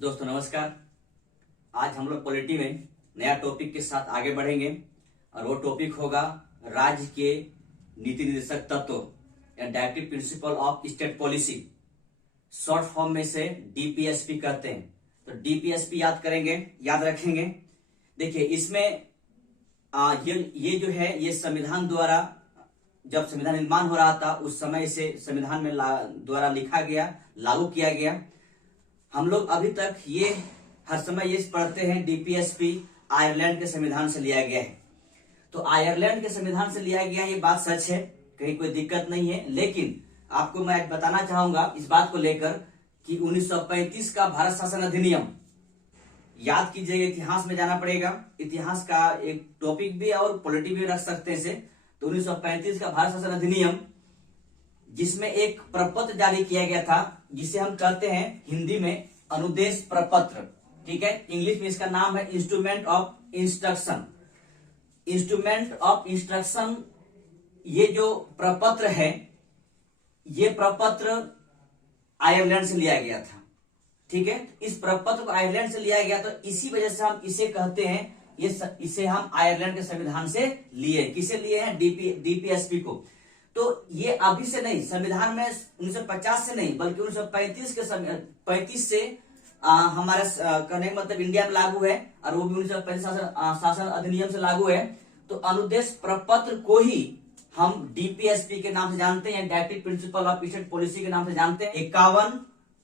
दोस्तों नमस्कार। आज हम लोग पॉलिटी में नया टॉपिक के साथ आगे बढ़ेंगे और वो टॉपिक होगा राज्य के नीति निर्देशक तत्व या directive principle of state policy. Short form में से डीपीएसपी कहते हैं। तो डीपीएसपी याद करेंगे, याद रखेंगे। देखिए इसमें ये जो है ये संविधान द्वारा जब संविधान निर्माण हो रहा था उस समय इसे संविधान में द्वारा लिखा गया, लागू किया गया। हम लोग अभी तक ये हर समय ये पढ़ते हैं डीपीएसपी आयरलैंड के संविधान से लिया गया है। तो आयरलैंड के संविधान से लिया गया ये बात सच है, कहीं कोई दिक्कत नहीं है। लेकिन आपको मैं बताना चाहूंगा इस बात को लेकर कि 1935 का भारत शासन अधिनियम याद कीजिएगा, इतिहास में जाना पड़ेगा। इतिहास का एक टॉपिक भी और पॉलिटी भी रख सकते हैं इसे। तो 1935 का भारत शासन अधिनियम जिसमें एक प्रपत्र जारी किया गया था जिसे हम कहते हैं हिंदी में अनुदेश प्रपत्र, ठीक है। इंग्लिश में इसका नाम है instrument of instruction. Instrument of instruction ये जो प्रपत्र है ये प्रपत्र आयरलैंड से लिया गया था, ठीक है। इस प्रपत्र को आयरलैंड से लिया गया तो इसी वजह से हम इसे कहते हैं इसे हम आयरलैंड के संविधान से लिए। किसे लिए हैं? डीपीएसपी को। तो ये अभी से नहीं, संविधान में 1950 से नहीं बल्कि 1935 से हमारे कहने का मतलब इंडिया में लागू है और वो भी 1935 शासन अधिनियम से लागू है। तो अनुदेश प्रपत्र को ही हम डीपीएसपी के नाम से जानते हैं, directive principle of state policy के नाम से जानते हैं। 51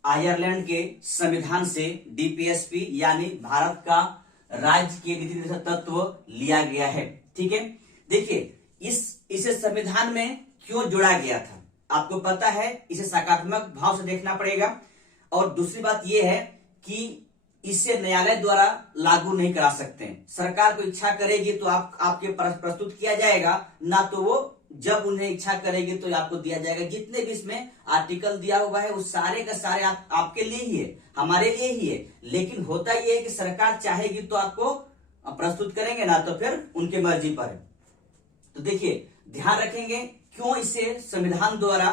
आयरलैंड के संविधान से डीपीएसपी यानी भारत का राज्य के नीति निर्देशक तत्व लिया गया है, ठीक है। देखिए इसे संविधान में क्यों जोड़ा गया था आपको पता है। इसे सकारात्मक भाव से देखना पड़ेगा। और दूसरी बात यह है कि इसे न्यायालय द्वारा लागू नहीं करा सकते। सरकार को इच्छा करेगी तो आपके प्रस्तुत किया जाएगा, ना तो वो जब उन्हें इच्छा करेगी तो आपको दिया जाएगा। जितने भी इसमें आर्टिकल दिया हुआ है उस सारे का सारे आपके लिए ही है, हमारे लिए ही है। लेकिन होता यह है कि सरकार चाहेगी तो आपको प्रस्तुत करेंगे, ना तो फिर उनके मर्जी पर है। तो देखिए ध्यान रखेंगे क्यों इसे संविधान द्वारा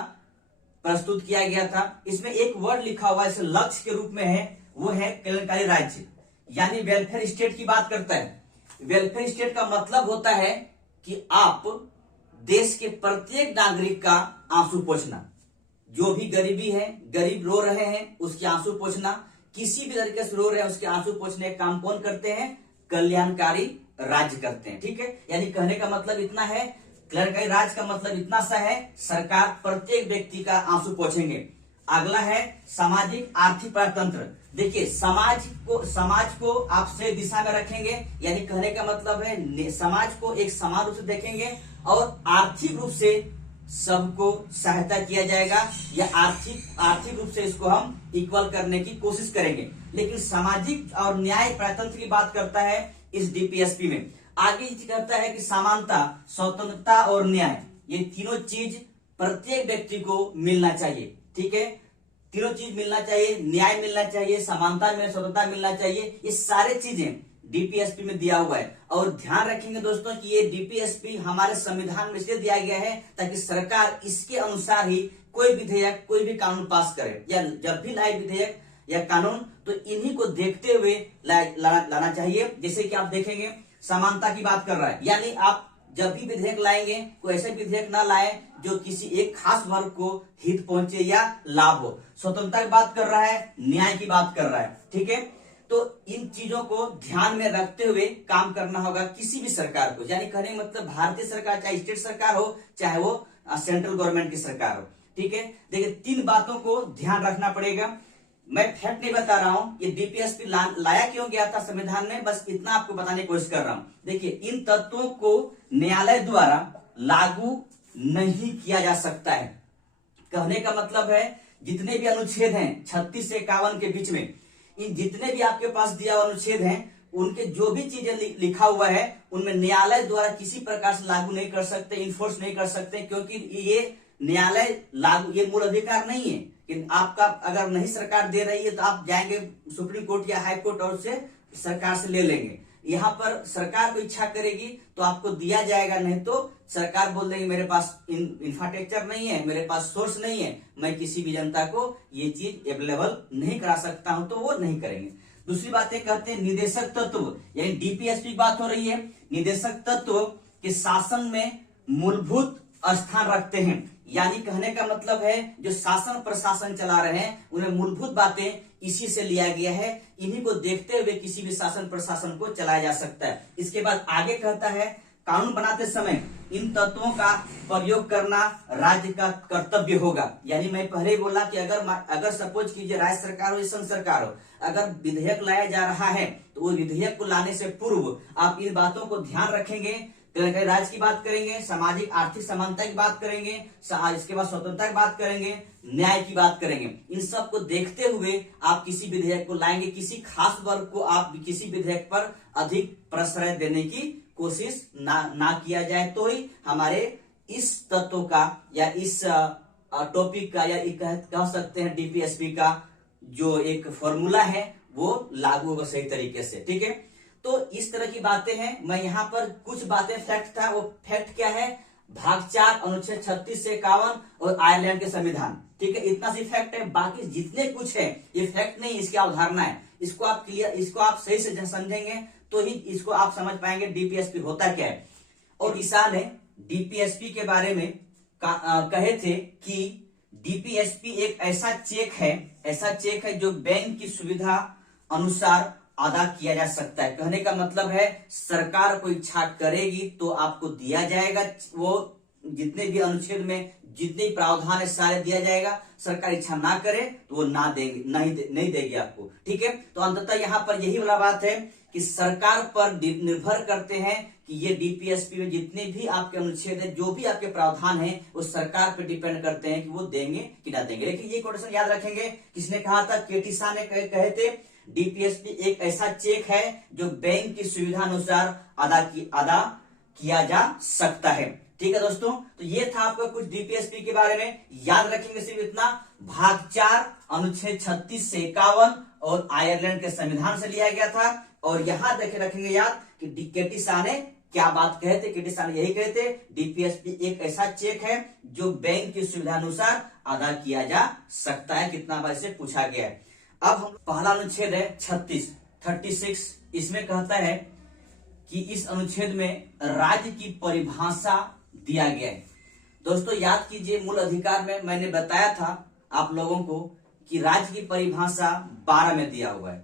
प्रस्तुत किया गया था। इसमें एक वर्ड लिखा हुआ है, इसे लक्ष्य के रूप में है, वो है कल्याणकारी राज्य यानी वेलफेयर स्टेट की बात करता है। वेलफेयर स्टेट का मतलब होता है कि आप देश के प्रत्येक नागरिक का आंसू पोंछना, जो भी गरीबी है, गरीब रो रहे हैं उसके आंसू पोंछना, किसी भी तरीके से रो रहे हैं उसके आंसू पोंछने का काम कौन करते हैं? कल्याणकारी राज्य करते हैं, ठीक है। यानी कहने का मतलब इतना है, कल्याणकारी राज्य का मतलब इतना सा है, सरकार प्रत्येक व्यक्ति का आंसू पोंछेंगे। अगला है सामाजिक आर्थिक पारतंत्र। देखिए समाज को आप सही दिशा में रखेंगे, यानी कहने का मतलब है समाज को एक समान रूप से देखेंगे और आर्थिक रूप से सबको सहायता किया जाएगा या आर्थिक रूप से इसको हम इक्वल करने की कोशिश करेंगे। लेकिन सामाजिक और न्याय पारतंत्र की बात करता है इस डीपीएसपी में। आगे कहता है कि समानता, स्वतंत्रता और न्याय, ये तीनों चीज प्रत्येक व्यक्ति को मिलना चाहिए, ठीक है। तीनों चीज मिलना चाहिए, न्याय मिलना चाहिए, समानता में स्वतंत्रता मिलना चाहिए। ये सारे चीजें डीपीएसपी में दिया हुआ है। और ध्यान रखेंगे दोस्तों कि ये डीपीएसपी हमारे संविधान में इसलिए दिया गया है ताकि सरकार इसके अनुसार ही कोई विधेयक, कोई भी कानून पास करे या जब भी लाए विधेयक या कानून तो इन्हीं को देखते हुए लाना चाहिए। जैसे कि आप देखेंगे समानता की बात कर रहा है, यानी आप जब भी विधेयक लाएंगे कोई ऐसे विधेयक ना लाए जो किसी एक खास वर्ग को हित पहुंचे या लाभ हो। स्वतंत्रता की बात कर रहा है, न्याय की बात कर रहा है, ठीक है। तो इन चीजों को ध्यान में रखते हुए काम करना होगा किसी भी सरकार को। यानी कहने मतलब भारतीय सरकार, चाहे स्टेट सरकार हो चाहे वो सेंट्रल गवर्नमेंट की सरकार हो, ठीक है। देखिए 3 बातों को ध्यान रखना पड़ेगा। मैं फैक्ट नहीं बता रहा हूं, ये डीपीएसपी लाया क्यों गया था संविधान में, बस इतना आपको बताने की कोशिश कर रहा हूं। देखिए इन तत्वों को न्यायालय द्वारा लागू नहीं किया जा सकता है। कहने का मतलब है जितने भी अनुच्छेद हैं 36 से 51 के बीच में, इन जितने भी आपके पास दिया हुआ अनुच्छेद हैं उनके जो भी चीजें लिखा हुआ है उनमें न्यायालय द्वारा किसी प्रकार से लागू नहीं कर सकते, इन्फोर्स नहीं कर सकते, क्योंकि ये न्यायालय लागू, ये मूल अधिकार नहीं है। कि आपका अगर नहीं सरकार दे रही है तो आप जाएंगे सुप्रीम कोर्ट या हाई कोर्ट और से सरकार से ले लेंगे। यहाँ पर सरकार को इच्छा करेगी तो आपको दिया जाएगा, नहीं तो सरकार बोल देगी मेरे पास इंफ्रास्ट्रक्चर नहीं है, मेरे पास सोर्स नहीं है, मैं किसी भी जनता को ये चीज अवेलेबल नहीं करा सकता हूं, तो वो नहीं करेंगे। दूसरी बात ये कहते हैं निदेशक तत्व, यानी डीपीएसपी की बात हो रही है। निदेशक तत्व के शासन में मूलभूत स्थान रखते हैं, यानी कहने का मतलब है जो शासन प्रशासन चला रहे हैं उन्हें मूलभूत बातें इसी से लिया गया है, इन्हीं को देखते हुए किसी भी शासन प्रशासन को चलाया जा सकता है। इसके बाद आगे कहता है कानून बनाते समय इन तत्वों का प्रयोग करना राज्य का कर्तव्य होगा। यानी मैं पहले ही बोला कि अगर सपोज कीजिए राज्य सरकार हो या संघ सरकार हो, अगर विधेयक लाया जा रहा है तो वो विधेयक को लाने से पूर्व आप इन बातों को ध्यान रखेंगे। राज्य की बात करेंगे, सामाजिक आर्थिक समानता की बात करेंगे, इसके बाद स्वतंत्रता की बात करेंगे, न्याय की बात करेंगे। इन सब को देखते हुए आप किसी विधेयक को लाएंगे, किसी खास वर्ग को आप किसी विधेयक पर अधिक प्रश्रय देने की कोशिश ना किया जाए, तो ही हमारे इस तत्व का या इस टॉपिक का या कह सकते हैं डीपीएसपी का जो एक फॉर्मूला है वो लागू होगा सही तरीके से। ठीक है, तो इस तरह की बातें हैं। मैं यहाँ पर कुछ बातें फैक्ट था, वो फैक्ट क्या है, भाग 4 अनुच्छेद 36 से 51 और आयरलैंड के संविधान। ठीक है, इतना सी फैक्ट है, बाकी जितने कुछ है ये फैक्ट नहीं, इसकी अवधारणा है। इसको आप सही से समझेंगे तो ही इसको आप समझ पाएंगे डीपीएसपी होता क्या है। और ईसा ने डीपीएसपी के बारे में कहे थे कि डीपीएसपी एक ऐसा चेक है जो बैंक की सुविधा अनुसार अदा किया जा सकता है। कहने का मतलब है सरकार को इच्छा करेगी तो आपको दिया जाएगा, वो जितने भी अनुच्छेद में जितने प्रावधान है सारे दिया जाएगा। सरकार इच्छा ना करे तो वो ना देंगे, नहीं देगी आपको। ठीक है, तो अंततः यहाँ पर यही वाला बात है कि सरकार पर निर्भर करते हैं कि ये डीपीएसपी में जितने भी आपके अनुच्छेद है, जो भी आपके प्रावधान है, वो सरकार पर डिपेंड करते हैं कि वो देंगे कि ना देंगे। लेकिन ये क्वेश्चन याद रखेंगे, किसने कहा था, केटी शाह ने कहे थे डीपीएसपी एक ऐसा चेक है जो बैंक की सुविधा अनुसार अदा किया जा सकता है। ठीक है दोस्तों, तो ये था आपका कुछ डीपीएसपी के बारे में। याद रखेंगे सिर्फ इतना, भाग 4 अनुच्छेद 36 से 51 और आयरलैंड के संविधान से लिया गया था। और यहां रखेंगे याद कि केटी शाह ने क्या बात कहे थे। केटी शाह ने यही कहे थे डीपीएसपी एक ऐसा चेक है जो बैंक की सुविधा अनुसार अदा किया जा सकता है। कितना बार इसे पूछा गया है। अब हम पहला अनुच्छेद है 36, इसमें कहता है कि इस अनुच्छेद में राज्य की परिभाषा दिया गया है। दोस्तों याद कीजिए, मूल अधिकार में मैंने बताया था आप लोगों को कि राज्य की परिभाषा 12 में दिया हुआ है।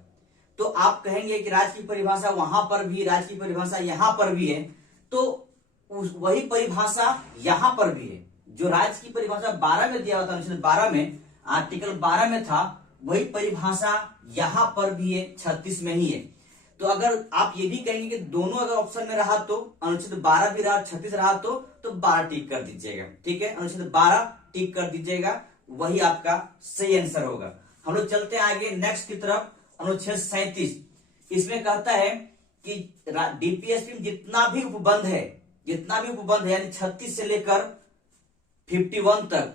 तो आप कहेंगे कि राज्य की परिभाषा वहां पर भी, राज्य की परिभाषा यहां पर भी है, तो वही परिभाषा यहां पर भी है। जो राज्य की परिभाषा 12 में दिया हुआ था, अनुच्छेद 12 में, आर्टिकल 12 में था, वही परिभाषा यहां पर भी है, 36 में ही है। तो अगर आप ये भी कहेंगे कि दोनों अगर ऑप्शन में रहा तो अनुच्छेद 12 भी रहा, 36 रहा तो 12 टिक कर दीजिएगा। ठीक है, अनुच्छेद 12 टिक कर दीजिएगा, वही आपका सही आंसर होगा। हम लोग चलते हैं आगे नेक्स्ट की तरफ। अनुच्छेद 37, इसमें कहता है कि डीपीएसपी में जितना भी उपबंध है यानी 36 से लेकर 51 तक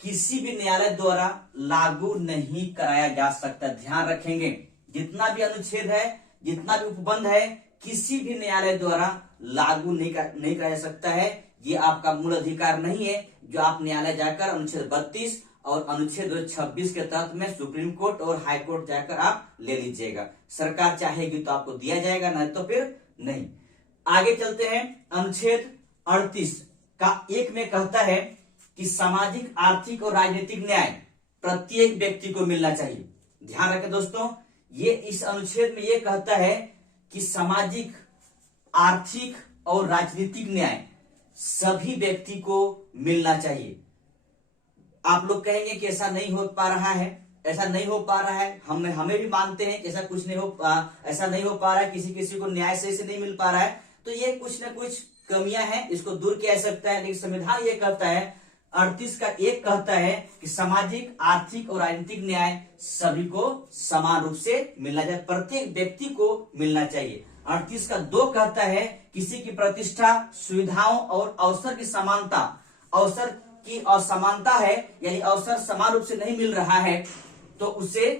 किसी भी न्यायालय द्वारा लागू नहीं कराया जा सकता। ध्यान रखेंगे, जितना भी अनुच्छेद है, जितना भी उपबंध है, किसी भी न्यायालय द्वारा लागू नहीं कराया जा सकता है। ये आपका मूल अधिकार नहीं है जो आप न्यायालय जाकर अनुच्छेद 32 और अनुच्छेद 226 के तहत में सुप्रीम कोर्ट और हाई कोर्ट जाकर आप ले लीजिएगा। सरकार चाहेगी तो आपको दिया जाएगा, नहीं तो फिर नहीं। आगे चलते हैं, अनुच्छेद 38 का 1 में कहता है कि सामाजिक, आर्थिक और राजनीतिक न्याय प्रत्येक व्यक्ति को मिलना चाहिए। ध्यान रखें दोस्तों, ये इस अनुच्छेद में ये कहता है कि सामाजिक, आर्थिक और राजनीतिक न्याय सभी व्यक्ति को मिलना चाहिए। आप लोग कहेंगे कि ऐसा नहीं हो पा रहा है, हमें भी मानते हैं कि ऐसा कुछ नहीं ऐसा नहीं हो पा रहा है, किसी को न्याय सही से नहीं मिल पा रहा है। तो ये कुछ ना कुछ कमियां हैं, इसको दूर किया जा सकता है। लेकिन संविधान ये कहता है, 38 का 1 कहता है कि सामाजिक, आर्थिक और राजनीतिक न्याय सभी को समान रूप से मिलना चाहिए, प्रत्येक व्यक्ति को मिलना चाहिए। 38 का 2 कहता है किसी की प्रतिष्ठा, सुविधाओं और अवसर की समानता, अवसर की असमानता है यानी अवसर समान रूप से नहीं मिल रहा है तो उसे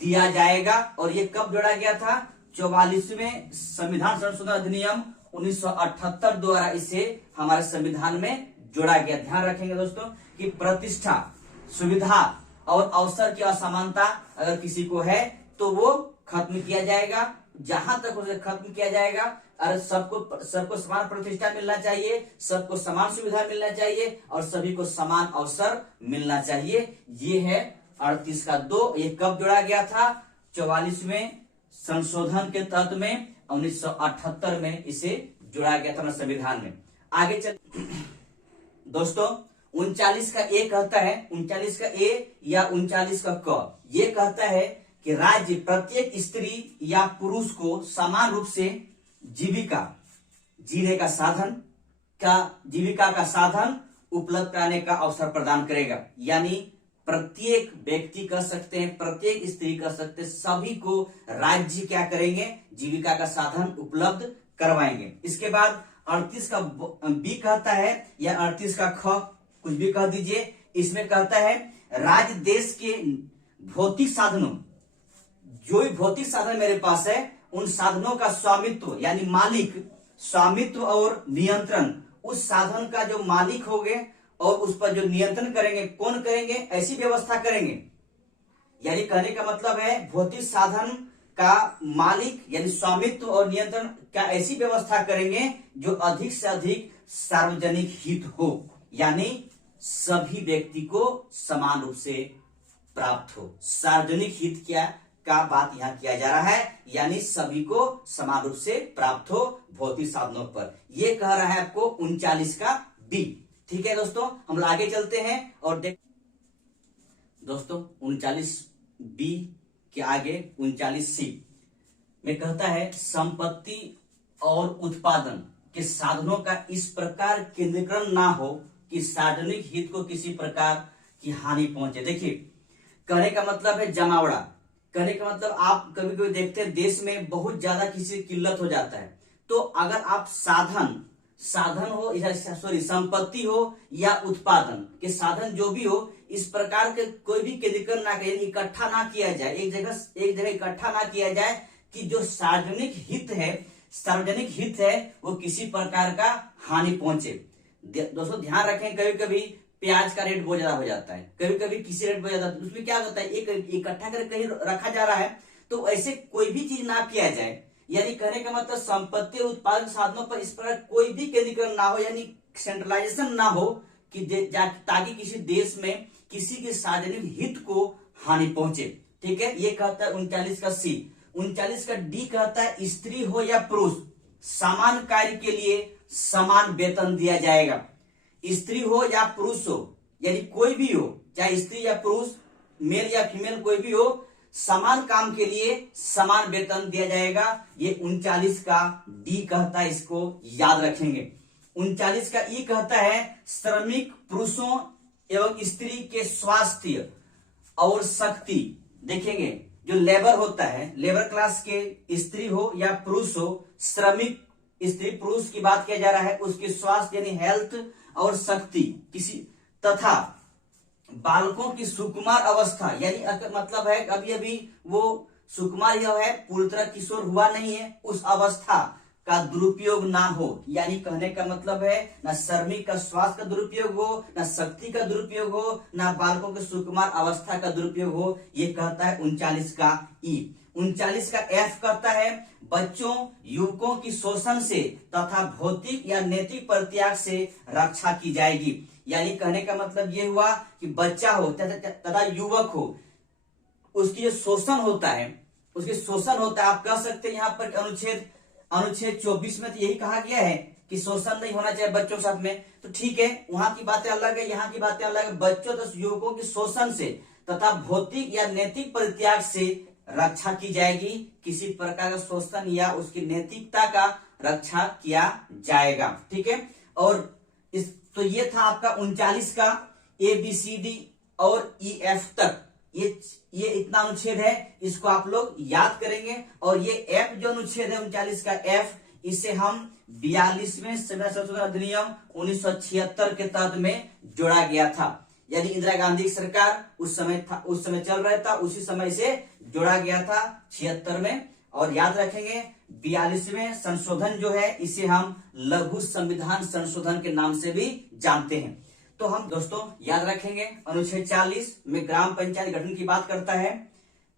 दिया जाएगा। और ये कब जोड़ा गया था, 44वें संविधान संशोधन अधिनियम 1978 द्वारा इसे हमारे संविधान में जोड़ा गया। ध्यान रखेंगे दोस्तों कि प्रतिष्ठा, सुविधा और अवसर की असमानता अगर किसी को है तो वो खत्म किया जाएगा। जहां तक उसे खत्म किया जाएगा, अरे सबको समान प्रतिष्ठा मिलना चाहिए, सबको समान सुविधा मिलना चाहिए और सभी को समान अवसर मिलना चाहिए। ये है 38 का 2। ये कब जोड़ा गया था? 44वें संशोधन के तहत में 1978 में इसे जोड़ा गया था हमारे संविधान में। आगे चल दोस्तों, 39 का ए कहता है, 39 का ए या 39 का क, ये कहता है कि राज्य प्रत्येक स्त्री या पुरुष को समान रूप से जीविका का साधन उपलब्ध कराने का अवसर प्रदान करेगा। यानी प्रत्येक व्यक्ति कर सकते हैं, प्रत्येक स्त्री कर सकते हैं, सभी को राज्य क्या करेंगे? जीविका का साधन उपलब्ध करवाएंगे। इसके बाद 38 का बी कहता है या 38 का ख, कुछ भी कह दीजिए। इसमें कहता है राज्य देश के भौतिक साधनों, जो भी भौतिक साधन मेरे पास है उन साधनों का स्वामित्व यानी मालिक, स्वामित्व और नियंत्रण, उस साधन का जो मालिक होंगे और उस पर जो नियंत्रण करेंगे, कौन करेंगे? ऐसी व्यवस्था करेंगे। यानी कहने का मतलब है भौतिक साधन का मालिक यानी स्वामित्व और नियंत्रण क्या ऐसी व्यवस्था करेंगे जो अधिक से अधिक सार्वजनिक हित हो, यानी सभी व्यक्ति को समान रूप से प्राप्त हो। सार्वजनिक हित क्या का बात यहाँ किया जा रहा है, यानी सभी को समान रूप से प्राप्त हो भौतिक साधनों पर। ये कह रहा है आपको 39 का डी। ठीक है दोस्तों, हम लोग आगे चलते हैं और देख दोस्तों 39 बी के आगे 39 सी में कहता है संपत्ति और उत्पादन के साधनों का इस प्रकार केंद्रीकरण ना हो कि सार्वजनिक हित को किसी प्रकार की हानि पहुंचे। देखिए, कहने का मतलब है जमावड़ा। कहने का मतलब आप कभी कभी देखते हैं देश में बहुत ज्यादा किसी की किल्लत हो जाता है, तो अगर आप साधन हो, सॉरी संपत्ति हो या उत्पादन के साधन जो भी हो, इस प्रकार के कोई भी केंद्रीकरण ना करें, इकट्ठा ना किया जाए, एक जगह इकट्ठा ना किया जाए कि जो सार्वजनिक हित है वो किसी प्रकार का हानि पहुंचे। दोस्तों ध्यान रखें, कभी कभी प्याज का रेट बहुत ज्यादा हो जाता है, कभी कभी किसी रेट बहुत ज्यादा, उसमें क्या होता है एक इकट्ठा करके कहीं रखा जा रहा है, तो ऐसे कोई भी चीज ना किया जाए। यानी कहने का मतलब संपत्ति और उत्पादन साधनों पर इस प्रकार कोई भी केंद्रीकरण ना हो, यानी सेंट्रलाइजेशन ना हो कि ताकि किसी देश में किसी के सार्वजनिक हित को हानि पहुंचे। ठीक है, ये कहता है 39 का सी। 39 का डी कहता है स्त्री हो या पुरुष समान कार्य के लिए समान वेतन दिया जाएगा। स्त्री हो या पुरुष हो, यानी कोई भी हो, चाहे स्त्री या पुरुष, मेल या फीमेल कोई भी हो, समान काम के लिए समान वेतन दिया जाएगा। ये 39 का डी कहता है, इसको याद रखेंगे। 39 का ई कहता है श्रमिक पुरुषों एवं स्त्री के स्वास्थ्य और शक्ति। देखेंगे जो लेबर होता है, लेबर क्लास के स्त्री हो या पुरुष हो, श्रमिक स्त्री पुरुष की बात किया जा रहा है, उसके स्वास्थ्य यानी हेल्थ और शक्ति किसी, तथा बालकों की सुकुमार अवस्था, यानी मतलब है अभी अभी वो सुकुमार यह है, पूरी तरह किशोर हुआ नहीं है, उस अवस्था का दुरुपयोग ना हो। यानी कहने का मतलब है ना श्रमिक का स्वास्थ्य का दुरुपयोग हो, ना शक्ति का दुरुपयोग हो, ना बालकों के सुकुमार अवस्था का दुरुपयोग हो। ये कहता है 39 का ई। 39 का एफ कहता है बच्चों युवकों की शोषण से तथा भौतिक या नैतिक परित्याग से रक्षा की जाएगी। यानी कहने का मतलब ये हुआ कि बच्चा हो तथा युवक हो, उसकी जो शोषण होता है, आप कह सकते हैं यहाँ पर अनुच्छेद 24 में तो यही कहा गया है कि शोषण नहीं होना चाहिए बच्चों के साथ में, तो ठीक है, वहां की बातें अलग है, यहाँ की बातें अलग है। बच्चों तथा युवकों की शोषण से तथा भौतिक या नैतिक परित्याग से रक्षा की जाएगी, किसी प्रकार का शोषण या उसकी नैतिकता का रक्षा किया जाएगा। ठीक है, और तो ये था आपका 39 का ABCD और EF तक, ये इतना अनुच्छेद है, इसको आप लोग याद करेंगे। और ये F जो अनुच्छेद है 39 का F, इसे हम 42वें संविधान संशोधन अधिनियम 1976 के तहत में जोड़ा गया था। यानी इंदिरा गांधी की सरकार उस समय चल रहा था, उसी समय से जोड़ा गया था 76 में। और याद रखेंगे 42वें संशोधन जो है इसे हम लघु संविधान संशोधन के नाम से भी जानते हैं। तो हम दोस्तों याद रखेंगे अनुच्छेद 40 में ग्राम पंचायत गठन की बात करता है।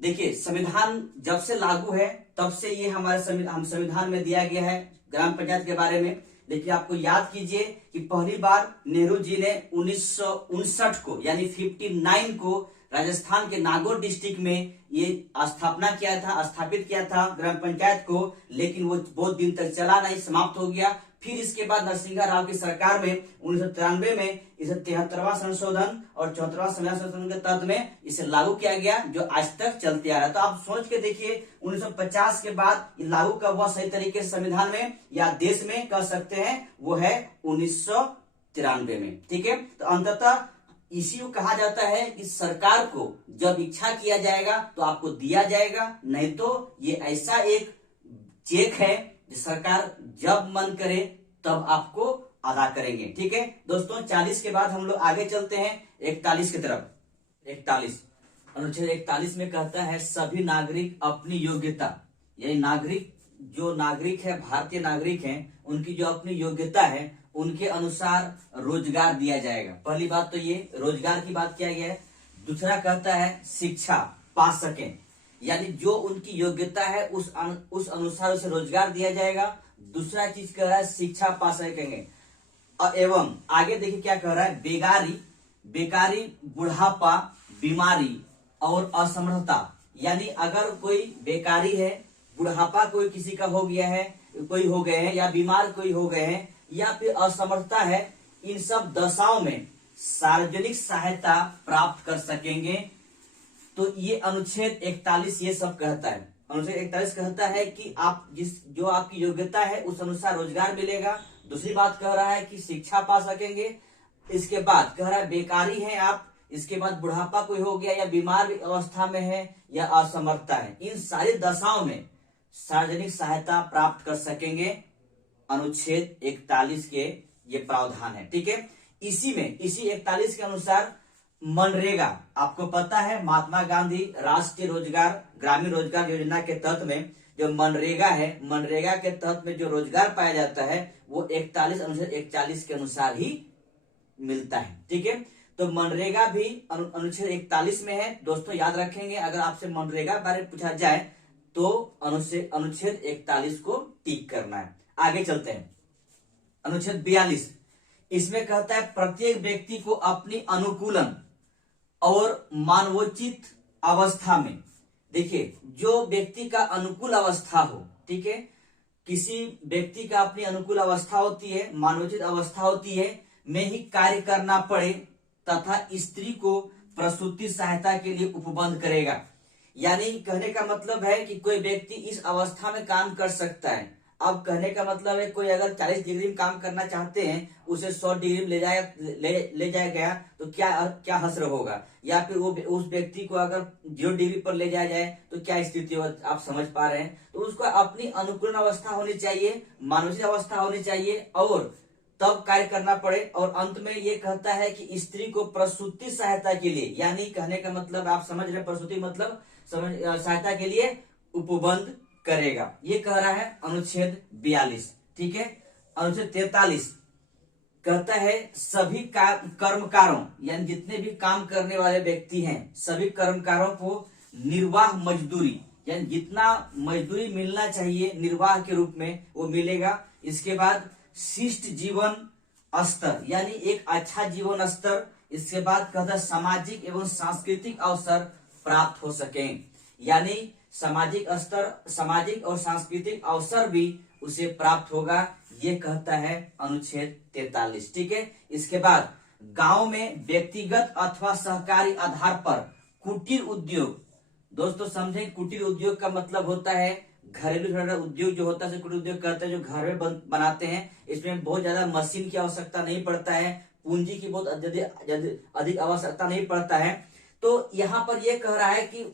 देखिए संविधान जब से लागू है तब से ये हमारे संविधान में दिया गया है ग्राम पंचायत के बारे में। लेकिन आपको याद कीजिए कि पहली बार नेहरू जी ने 1959 को यानी 59 को राजस्थान के नागौर डिस्ट्रिक्ट में ये स्थापित किया था ग्राम पंचायत को, लेकिन वो बहुत दिन तक चला नहीं, समाप्त हो गया। फिर इसके बाद नरसिंह राव की सरकार में 1993 में इसे 73वां संशोधन और 74वां संविधान संशोधन के तहत में इसे लागू किया गया, जो आज तक चलते आ रहा है। तो आप सोच के देखिए 1950 के बाद ये लागू कब हुआ सही तरीके से संविधान में या देश में कह सकते हैं, वो है 1993 में। ठीक है, तो अंततः इसी को कहा जाता है कि सरकार को जब इच्छा किया जाएगा तो आपको दिया जाएगा, नहीं तो ये ऐसा एक चेक है जो सरकार जब मन करे तब आपको अदा करेंगे। ठीक है दोस्तों, 40 के बाद हम लोग आगे चलते हैं 41 की तरफ। 41 अनुच्छेद 41 में कहता है सभी नागरिक अपनी योग्यता, यानी नागरिक है, भारतीय नागरिक हैं, उनकी जो अपनी योग्यता है उनके अनुसार रोजगार दिया जाएगा। पहली बात तो ये रोजगार की बात किया गया है। दूसरा कहता है शिक्षा पा सकें, यानी जो उनकी योग्यता है उस अनुसार उसे रोजगार दिया जाएगा। दूसरा चीज कह रहा है शिक्षा पा सकेंगे। एवं आगे देखिए क्या कह रहा है, बेकारी, बुढ़ापा, बीमारी और असमर्थता, यानी अगर कोई बेकारी है, बुढ़ापा कोई किसी का हो गया है, कोई हो गए हैं, या बीमार कोई हो गए हैं, या फिर असमर्थता है, इन सब दशाओं में सार्वजनिक सहायता प्राप्त कर सकेंगे। तो ये अनुच्छेद 41 ये सब कहता है। अनुच्छेद 41 कहता है कि आप जो आपकी योग्यता है उस अनुसार रोजगार मिलेगा। दूसरी बात कह रहा है कि शिक्षा पा सकेंगे। इसके बाद कह रहा है बेकारी है आप, इसके बाद बुढ़ापा कोई हो गया या बीमार अवस्था में है या असमर्थता है, इन सारी दशाओं में सार्वजनिक सहायता प्राप्त कर सकेंगे। अनुच्छेद 41 के ये प्रावधान है। ठीक है, इसी 41 के अनुसार मनरेगा, आपको पता है महात्मा गांधी राष्ट्रीय ग्रामीण रोजगार योजना के तहत में जो मनरेगा है, मनरेगा के तहत में जो रोजगार पाया जाता है वो अनुच्छेद 41 के अनुसार ही मिलता है। ठीक है, तो मनरेगा भी अनुच्छेद 41 में है। दोस्तों याद रखेंगे, अगर आपसे मनरेगा के बारे में पूछा जाए तो अनुच्छेद 41 को टिक करना है। आगे चलते हैं, अनुच्छेद 42 इसमें कहता है प्रत्येक व्यक्ति को अपनी अनुकूलन और मानवोचित अवस्था में, देखिए जो व्यक्ति का अनुकूल अवस्था हो, ठीक है, किसी व्यक्ति का अपनी अनुकूल अवस्था होती है, मानवोचित अवस्था होती है, में ही कार्य करना पड़े तथा स्त्री को प्रसूति सहायता के लिए उपबंध करेगा। यानी कहने का मतलब है कि कोई व्यक्ति इस अवस्था में काम कर सकता है। अब कहने का मतलब है कोई अगर 40 डिग्री में काम करना चाहते हैं, उसे 100 डिग्री में ले जाया गया तो क्या हश्र होगा, या फिर वो उस व्यक्ति को अगर 0 डिग्री पर ले जाया जाए तो क्या स्थिति हो, आप समझ पा रहे हैं। तो उसको अपनी अनुकूलन अवस्था होनी चाहिए, मानसिक अवस्था होनी चाहिए और तब कार्य करना पड़े। और अंत में ये कहता है कि स्त्री को प्रसूति सहायता के लिए, यानी कहने का मतलब आप समझ रहे, प्रसूति मतलब सहायता के लिए उपबंध करेगा, ये कह रहा है अनुच्छेद 42। ठीक है, अनुच्छेद 43 कहता है सभी कर्मकारों, यानी जितने भी काम करने वाले व्यक्ति हैं, सभी कर्मकारों को निर्वाह मजदूरी, यानी जितना मजदूरी मिलना चाहिए निर्वाह के रूप में वो मिलेगा। इसके बाद शिष्ट जीवन स्तर, यानी एक अच्छा जीवन स्तर। इसके बाद कहता है सामाजिक एवं सांस्कृतिक अवसर प्राप्त हो सके, यानी सामाजिक और सांस्कृतिक अवसर भी उसे प्राप्त होगा, ये कहता है अनुच्छेद 43। ठीक है, इसके बाद गांव में व्यक्तिगत अथवा सहकारी आधार पर कुटीर उद्योग, दोस्तों समझे, कुटीर उद्योग का मतलब होता है घरेलू उद्योग जो होता है, कुटीर उद्योग कहते हैं जो घर में बनाते हैं। इसमें बहुत ज्यादा मशीन की आवश्यकता नहीं पड़ता है, पूंजी की बहुत अधिक आवश्यकता नहीं पड़ता है। तो यहाँ पर यह कह रहा है कि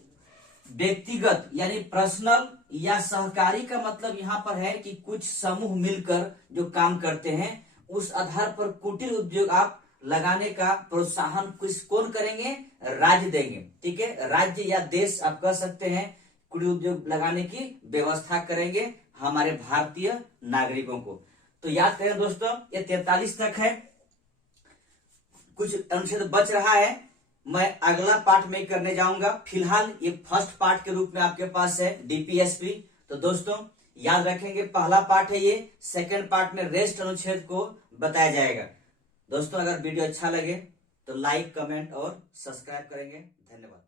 व्यक्तिगत यानी पर्सनल या सहकारी का मतलब यहाँ पर है कि कुछ समूह मिलकर जो काम करते हैं, उस आधार पर कुटीर उद्योग आप लगाने का प्रोत्साहन कौन करेंगे, राज्य देंगे। ठीक है, राज्य या देश आप कह सकते हैं कुटीर उद्योग लगाने की व्यवस्था करेंगे हमारे भारतीय नागरिकों को। तो याद करें दोस्तों, ये 43 तक है, कुछ अनुच्छेद बच रहा है, मैं अगला पार्ट में करने जाऊंगा। फिलहाल ये फर्स्ट पार्ट के रूप में आपके पास है डीपीएसपी। तो दोस्तों याद रखेंगे, पहला पार्ट है ये, सेकंड पार्ट में रेस्ट अनुच्छेद को बताया जाएगा। दोस्तों अगर वीडियो अच्छा लगे तो लाइक, कमेंट और सब्सक्राइब करेंगे। धन्यवाद।